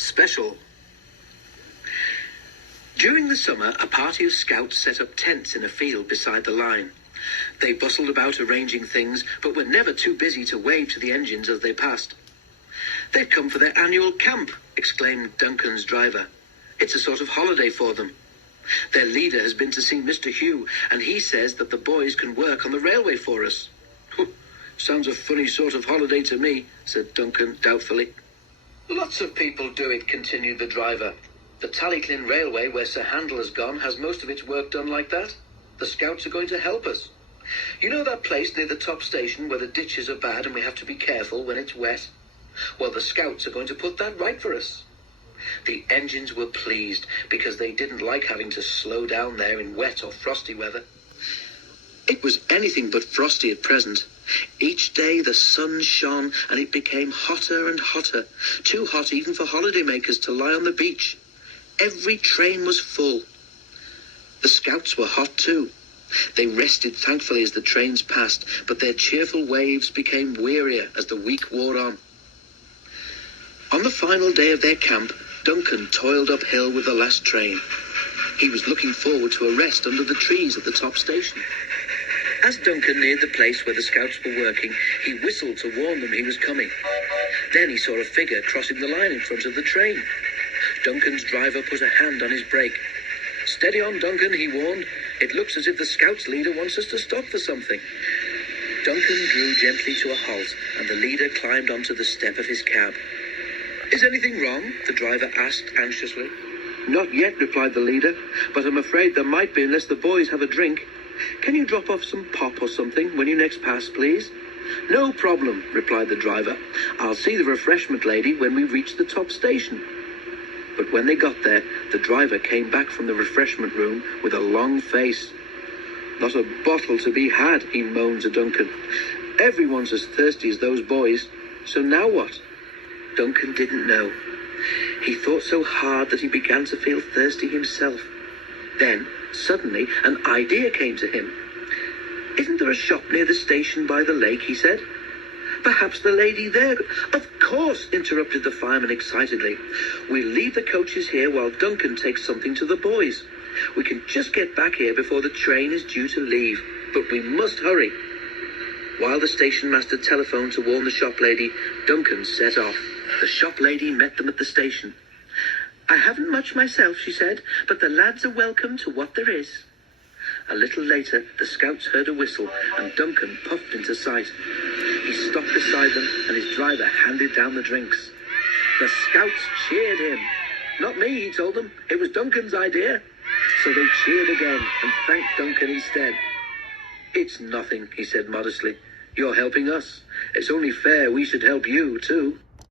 special. During the summer, a party of scouts set up tents in a field beside the line. They bustled about arranging things, but were never too busy to wave to the engines as they passed. "They've come for their annual camp," exclaimed Duncan's driver. "It's a sort of holiday for them. Their leader has been to see Mr. Hugh, and he says that the boys can work on the railway for us." "Sounds a funny sort of holiday to me," said Duncan doubtfully. "Lots of people do it," continued the driver. "The Tallyclin Railway, where Sir Handel has gone, has most of its work done like that. The scouts are going to help us. You know that place near the top station where the ditches are bad and we have to be careful when it's wet? Well, the scouts are going to put that right for us." The engines were pleased because they didn't like having to slow down there in wet or frosty weather. It was anything but frosty at present. Each day the sun shone and it became hotter and hotter, too hot even for holidaymakers to lie on the beach. Every train was full. The scouts were hot too. They rested thankfully as the trains passed, but their cheerful waves became wearier as the week wore on. On the final day of their camp, Duncan toiled uphill with the last train. He was looking forward to a rest under the trees at the top station. As Duncan neared the place where the scouts were working, he whistled to warn them he was coming. Then he saw a figure crossing the line in front of the train. Duncan's driver put a hand on his brake. "Steady on, Duncan," he warned. "It looks as if the scouts leader wants us to stop for something." Duncan drew gently to a halt, and the leader climbed onto the step of his cab. "Is anything wrong?" the driver asked anxiously. "Not yet," replied the leader, "but I'm afraid there might be unless the boys have a drink. Can you drop off some pop or something when you next pass, please?" "No problem," replied the driver. "I'll see the refreshment lady when we reach the top station." But when they got there, the driver came back from the refreshment room with a long face. "Not a bottle to be had," he moaned to Duncan. "Everyone's as thirsty as those boys. So now what?" Duncan didn't know. He thought so hard that he began to feel thirsty himself. Then, suddenly, an idea came to him. "Isn't there a shop near the station by the lake?" he said. "Perhaps the lady there—" "Of course," interrupted the fireman excitedly. "We'll leave the coaches here while Duncan takes something to the boys. We can just get back here before the train is due to leave, but we must hurry." While the station master telephoned to warn the shop lady, Duncan set off. The shop lady met them at the station. "I haven't much myself," she said, "but the lads are welcome to what there is." A little later, the scouts heard a whistle, and Duncan puffed into sight. He stopped beside them, and his driver handed down the drinks. The scouts cheered him. "Not me," he told them. "It was Duncan's idea." So they cheered again, and thanked Duncan instead. "It's nothing," he said modestly. "You're helping us. It's only fair we should help you, too."